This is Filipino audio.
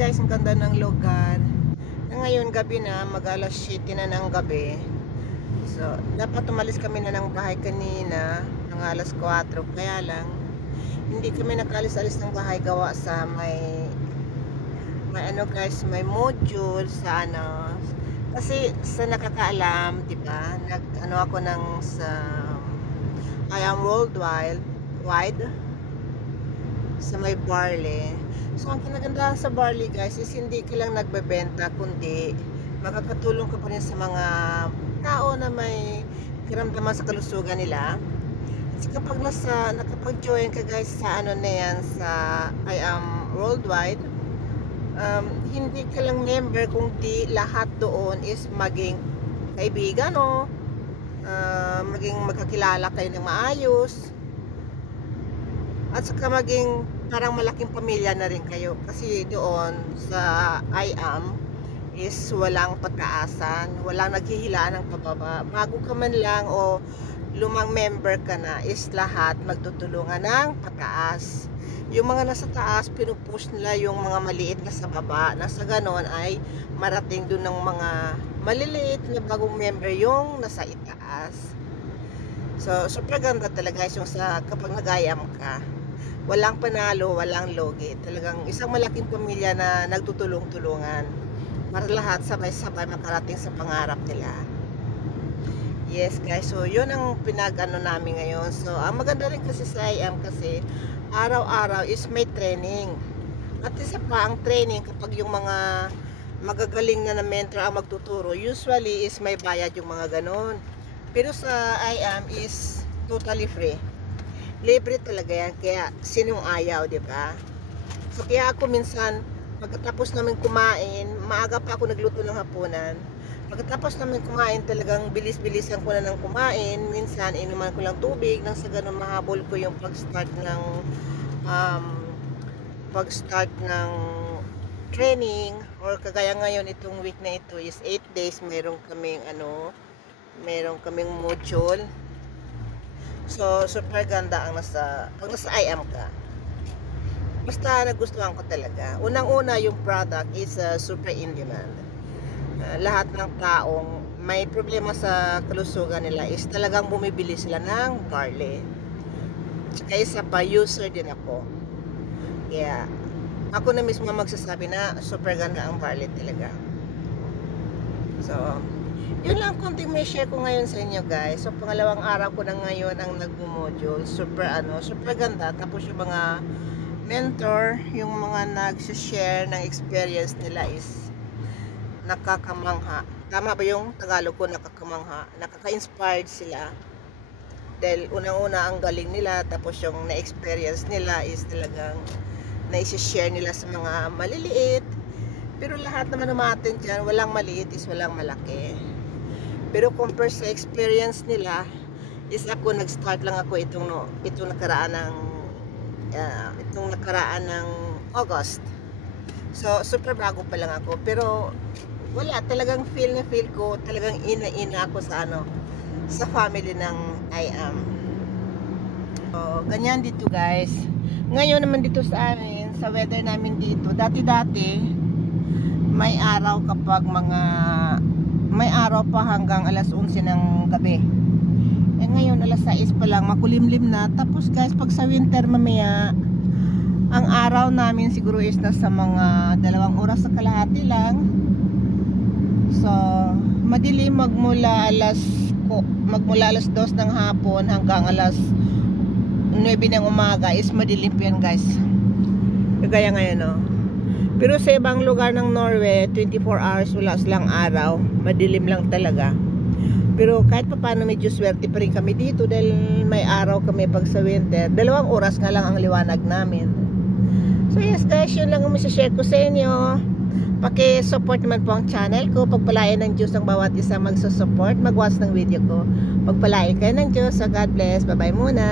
guys, ang ganda ng lugar. Ngayon gabi na, mag-alas 7 na ng gabi. So, dapat umalis kami na ng bahay kanina ng alas 4. Kaya lang, hindi kami nakalis-alis ng bahay gawa sa may ano guys, may module sa ano. Kasi sa nakakaalam, diba? Nag-ano ako ng sa I am worldwide sa may barley. So, ang kinagandahan sa barley guys is hindi ka lang nagbebenta, kundi makakatulong ka pa rin sa mga tao na may karamdaman sa kalusugan nila. At kapag nakapag-join ka guys sa ano na yan, sa I am worldwide, hindi ka lang member, kundi lahat doon is maging kaibigan, no? Maging magkakilala kayo ng maayos. At saka maging parang malaking pamilya na rin kayo. Kasi doon sa I am is walang pataasan, walang naghihilaan ng pababa. Bago ka man lang o lumang member ka na, is lahat magtutulungan ng pataas. Yung mga nasa taas, pinupush nila yung mga maliit na sa baba. Nasa ganon ay marating doon ng mga maliliit na bagong member yung nasa itaas. So, super ganda talaga yung sa kapag nag-IAM ka. Walang panalo, walang logi. Talagang isang malaking pamilya na nagtutulong-tulungan para lahat sabay-sabay makarating sa pangarap nila. Yes guys, so yun ang pinag-ano namin ngayon. So, ang maganda rin kasi sa IAM kasi araw-araw is may training. At isa pa ang training kapag yung mga magagaling na mentor ang magtuturo, usually is may bayad yung mga ganon. Pero sa IAM is totally free. Libre talaga yan, kaya sinong ayaw, di ba? So kaya ako minsan, pagkatapos namin kumain, maaga pa ako nagluto ng hapunan. Pagkatapos namin kumain, talagang bilis-bilisan ko na ng kumain. Minsan, inuman ko lang tubig, nang sa ganun mahabol ko yung pag-start ng training. Or kagaya ngayon, itong week na ito is 8 days, meron kaming module. So, super ganda ang pag nasa IAM ka. Basta nagustuhan ko talaga. Unang-una, yung product is super in demand. Lahat ng taong may problema sa kalusugan nila is talagang bumibili sila ng barley. Tsaka isa pa, user din ako. Kaya, ako na mismo magsasabi na super ganda ang barley talaga. So, yun lang konting may share ko ngayon sa inyo guys. So pangalawang araw ko na ngayon ang nagmo-module. Super ganda. Tapos yung mga mentor, yung mga nag-share ng experience nila is nakakamangha. Tama ba yung Tagalog ko, nakakamangha? Nakaka-inspired sila. Dahil unang-una ang galing nila, tapos yung na-experience nila is talagang na-share nila sa mga maliliit. Pero lahat naman umatin dyan, walang maliit is walang malaki. Pero compare sa experience nila, is ako nag-start lang ako itong nakaraan ng August. So super bago pa lang ako, pero wala, talagang feel ko, talagang ina ako sa family ng IAM. So ganyan dito guys. Ngayon naman dito sa amin, sa weather namin dito, dati-dati may araw pa hanggang alas 11 ng gabi. Eh ngayon alas 6 pa lang, makulimlim na. Tapos guys, pag sa winter mamaya, ang araw namin siguro is nasa mga 2 oras sa kalahati lang. So madilim magmula alas 2 ng hapon hanggang alas 9 ng umaga is madilim yan guys. Kagaya ngayon, no? Pero sa ibang lugar ng Norway, 24 hours wala silang araw. Madilim lang talaga. Pero kahit pa paano medyo swerte pa rin kami dito dahil may araw kami pag sa winter. 2 oras nga lang ang liwanag namin. So yes guys, yun lang ang masashare ko sa inyo. Paki-support naman po ang channel ko. Pagpalain ng Diyos ang bawat isa magsusupport, mag-watch ng video ko. Pagpalain kayo ng Diyos. So God bless. Bye-bye muna.